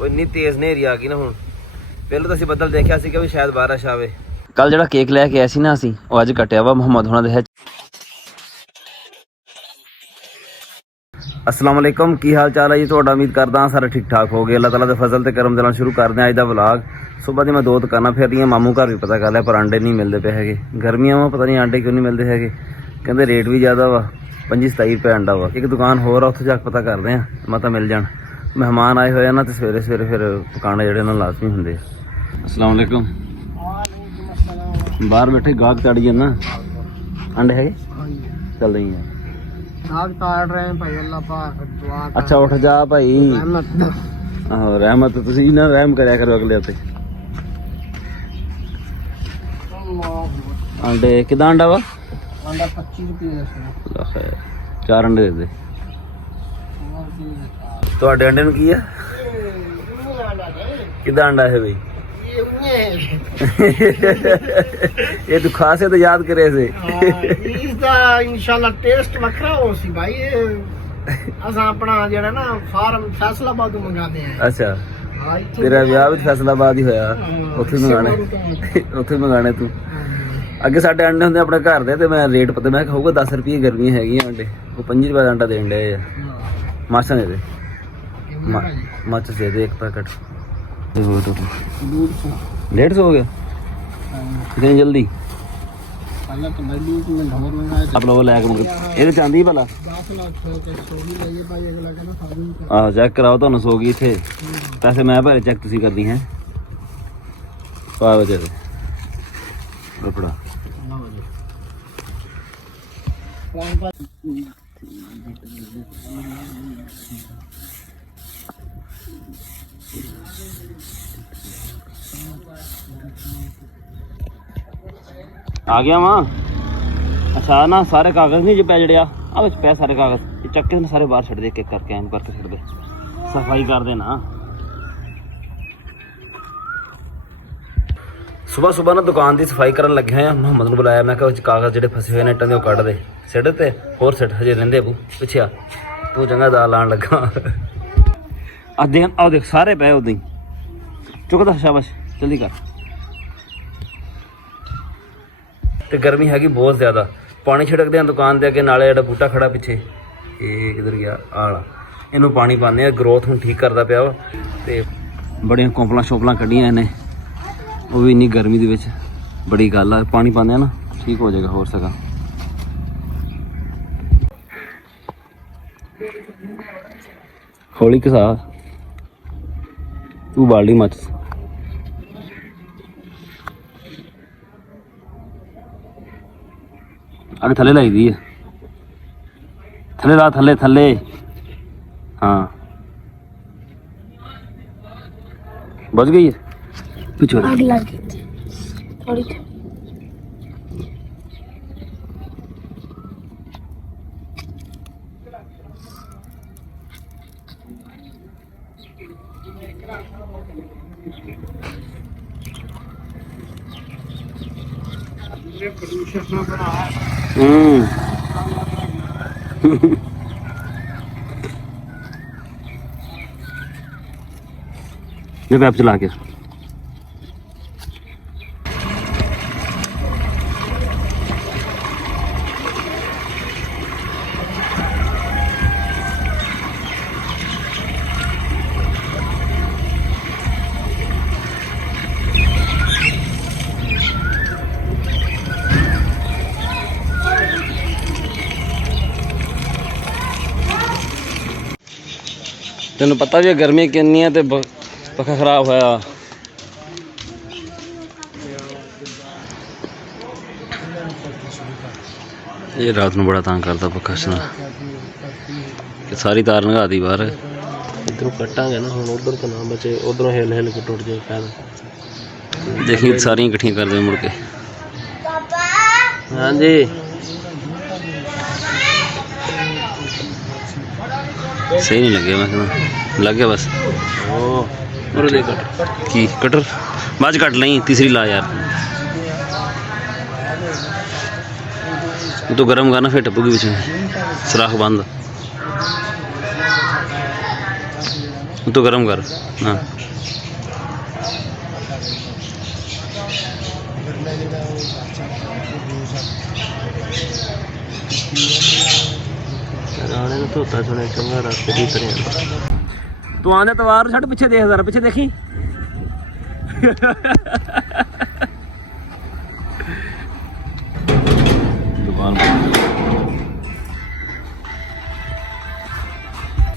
ਉਹ ਇੰਨੀ ਤੇਜ਼ ਹਨੇਰੀ ਆ ਗਈ ਨਾ ਹੁਣ। ਪਹਿਲਾਂ ਤਾਂ ਅਸੀਂ ਬੱਦਲ ਦੇਖਿਆ ਸੀ ਕਿ ਵੀ ਸ਼ਾਇਦ ਬਾਰਿਸ਼ ਆਵੇ। ਕੱਲ ਜਿਹੜਾ ਕੇਕ ਲੈ ਕੇ ਆਏ ਸੀ ਨਾ ਅਸੀਂ, ਉਹ ਅੱਜ ਕੱਟਿਆ ਵਾ ਮੁਹੰਮਦ ਹੋਣਾ ਦੇ। अस्सलाम वालेकुम, की हाल चाल है जी ਤੁਹਾਡਾ? उम्मीद करदा सारे ठीक ठाक हो गए। अल्लाह ताला दे फजल ते करम दे नाल शुरू करदे हैं अज दा व्लॉग। सुबह दी मैं दो दुकानां फिर रही, मामू घर भी पता कर लिया पर आंडे नहीं मिलते पे है। गर्मियां वा पता नहीं आंडे क्यों नहीं मिलते है, कहते रेट भी ज़्यादा वा, 25-27 रुपये आंडा वा। एक दुकान होर उत्थे जाके पता करते हैं, मता मिल जान। मेहमान आए हुए ना तो सवेरे सवेरे फिर पकाने जेहड़े ना लाजमी होंदे। अस्सलाम वालेकुम। बाहर बैठे गाहक चढ़ गए ना, आंडे है चल रही है। अच्छा उठ जा भाई, रहमत तुसी ना रहम करया करो अगले उत्ते। आंडे किदा आंडा वा? आंडा 25 रुपए। 4 अंडे दे दे। ਤੁਹਾਡੇ अंडे ਨੂੰ ਕੀ ਆ? किदा अंडा है भाई? ये तो खास है तो याद करे से इसदा इंशाल्लाह टेस्ट वखरा हो सी भाई। असा अपना जेड़ा ना फार्म फैसलाबाद तो मंगाते हैं। अच्छा तेरा विआह भी फैसलाबाद ही होया, उत्थे मंगाने तू। अगे साडे अंडे होंदे अपने घर दे ते मैं रेट पता मैं कहूगा 10 रुपये गर्मी हैगी अंडे, वो 25 रुपये अंडा देन डे। माछा दे दे, माछ दे दे एक पैकेट। 150 हो गया इतनी जल्दी? अपना वो लैके मुड़ ये चाहती भला आहो चेक कराओ, तुहानू सो गई इत्थे। पैसे मैं भरे, चेक तुसी करनी है। पाओ बचे कपड़ा आ गया वहाँ। अच्छा ना सारे कागज नहीं जो पै जड़े आ पै सारे कागज चक के सारे बाहर छड़ दे, एक करके एम करके छड़ दे, सफाई कर देना। सुबह सुबह ना दुकान की सफाई करन लगे हैं। मुहम्मद ने बुलाया, मैं कहा कागज जो फसे हुए नेटां दे कढ़ दे, सिट ते होर सिट हजे लेंदे अबू पिछे आ, तू चंगा दाल लाण लगा। देख सारे पै उदां ही चुकदा, शाबाश जल्दी कर। तो गर्मी हैगी बहुत ज़्यादा, पानी छिड़कते हैं दुकान के अगे, नाले जो बूटा खड़ा पिछे ये किधर गया आला, इनू पानी पाने हैं, ग्रोथ हूँ ठीक करता पाया वा। तो बड़िया कोंपलां शोपलां कड्डियां इन्हें, वो भी इन्नी गर्मी दे विच बड़ी गल है। पानी पाने हैं ना ठीक हो जाएगा, हो सका। हौली घसा तू बाल्टी मच। अगे थले लाई दी है, थले ला, थले थले। हाँ बच गई है पीछे आग लग गई थोड़ी। ये पैप चला के तेन पता भी गर्मी किन्नी है, तो पक्खा खराब होया। ये रात में बड़ा तंग करता पक्खा सना, सारी तार लगा दी बाहर। इधरों कटांगे ना हम, उधर तो ना बचे, उधरों हिल हिल के टुट जाए पैर। देखिए सारियां इकट्ठियां कर दे मुड़ के। हाँ जी सही नहीं लगे, मैं कहना लग गया बस। ओ दे कटर की कटर बाद कट ली, तीसरी ला यार, तो गर्म करना फिर टपूगी पीछे सुराख बंद। तू गरम कर। हाँ धोता सुने चंगा रास्ते की तरह। तू आने तवार छड़ पिछे देख जरा, पिछे देखी।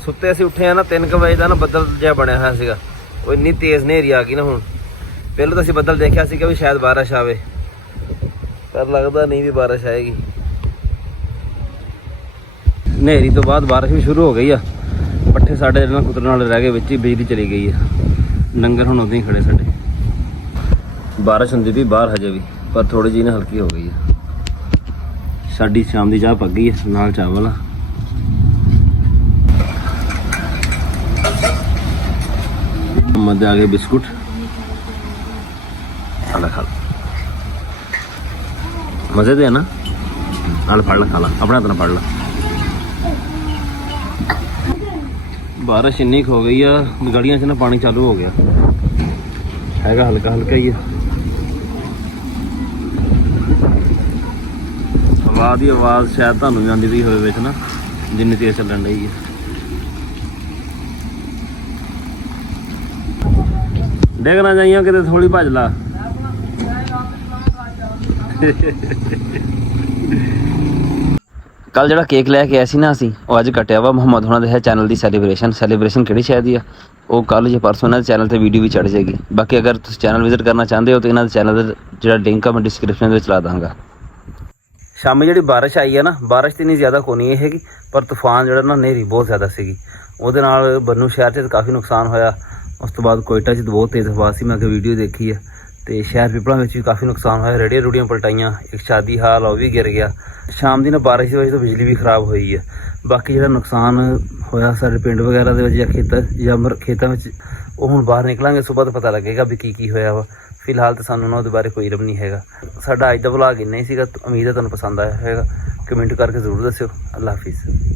ਸੁੱਤੇ ਅਸੀਂ ਉੱਠੇ ਆ ਨਾ 3 ਵਜੇ ਦਾ ਨਾ ਬੱਦਲ ਜਿਹਾ ਬਣਿਆ ਹੋਇਆ ਸੀਗਾ। ਉਹ ਇੰਨੀ ਤੇਜ਼ ਹਨੇਰੀ ਆ ਗਈ ਨਾ ਹੁਣ। ਪਹਿਲਾਂ ਤਾਂ ਅਸੀਂ ਬੱਦਲ ਦੇਖਿਆ ਸੀਗਾ ਵੀ ਸ਼ਾਇਦ ਬਾਰਿਸ਼ ਆਵੇ, ਪਰ ਲੱਗਦਾ ਨਹੀਂ ਵੀ ਬਾਰਿਸ਼ ਆਏਗੀ। ਹਨੇਰੀ ਤੋਂ ਬਾਅਦ ਬਾਰਿਸ਼ ਵੀ ਸ਼ੁਰੂ ਹੋ ਗਈ ਆ। ਪੱਠੇ ਸਾਡੇ ਨਾਲ ਕੁਤਰਨ ਵਾਲੇ ਰਹਿ ਗਏ, ਵਿੱਚ ਹੀ ਬਿਜਲੀ ਚਲੀ ਗਈ ਆ। ਡੰਗਰ ਹੁਣ ਉਦਾਂ ਹੀ ਖੜੇ ਸਾਡੇ। ਬਾਰਿਸ਼ ਹੁੰਦੀ ਵੀ ਬਾਹਰ ਹਜੇ ਵੀ, ਪਰ ਥੋੜੀ ਜਿਹੀ ਨਾ ਹਲਕੀ ਹੋ ਗਈ ਆ। ਸਾਡੀ ਸ਼ਾਮ ਦੀ ਚਾਹ ਪੱਕ ਗਈ ਆ, ਨਾਲ ਚਾਵਲ ਆ। मध्य आ गए बिस्कुट। खाला खाला मजे दे ना। नाल फड़ ला, खाला अपना इतना फड़ ला। बारिश इन्नी हो गई है, गलियां च ना पानी चालू हो गया हैगा, हल्का हल्का ही है। हवा की आवाज़ शायद तुहानू भी आंदी पई होवे विच ना, जिन्नी तेज चलन रही है। देखना चाहिए कि थोड़ी भज ला। कल जो केक लैके आए ना असी, वो अज कटिया वा मुहम्मद होना दे चैनल की सैलीब्रेशन किहड़ी शे दी आ, वो कल जो परसों इन्होंने चैनल पर वीडियो भी चढ़ जाएगी। बाकी अगर तुम चैनल विजिट करना चाहते हो तो इन्होंने चैनल का जो लिंक है मैं डिस्क्रिप्शन में चला दूँगा। शामी जी बारिश आई है ना, बारिश तो इन्नी ज़्यादा को नहीं हैगी, पर तूफान जो ना हनेरी बहुत ज़्यादा सी, वो बन्नू शहर से काफ़ी नुकसान होया। उस तो बाद कोयटा च बहुत तेज़ हवा सी, मैं अगर वीडियो देखी है। तो शहर पिपलों में भी काफ़ी नुकसान होया, रेहड़ियां रूड़ियां पलटाइयां, एक शादी हाल वो भी गिर गया। शाम की ना बारिश की वजह तो बिजली भी खराब हुई है। बाकी जो नुकसान होया सारे पिंड वगैरह के या खेतों में वो हुण बाहर निकलांगे, सुबह तो पता लगेगा भी की होया वा। फिलहाल तो सानू ना उहदे बारे कोई इल्म नहीं हैगा। साडा अज दा व्लॉग इन्ना ही सीगा, उम्मीद है तुहानू पसंद आया होगा। कमेंट करके जरूर दस्सिओ। अल्लाह हाफिज़।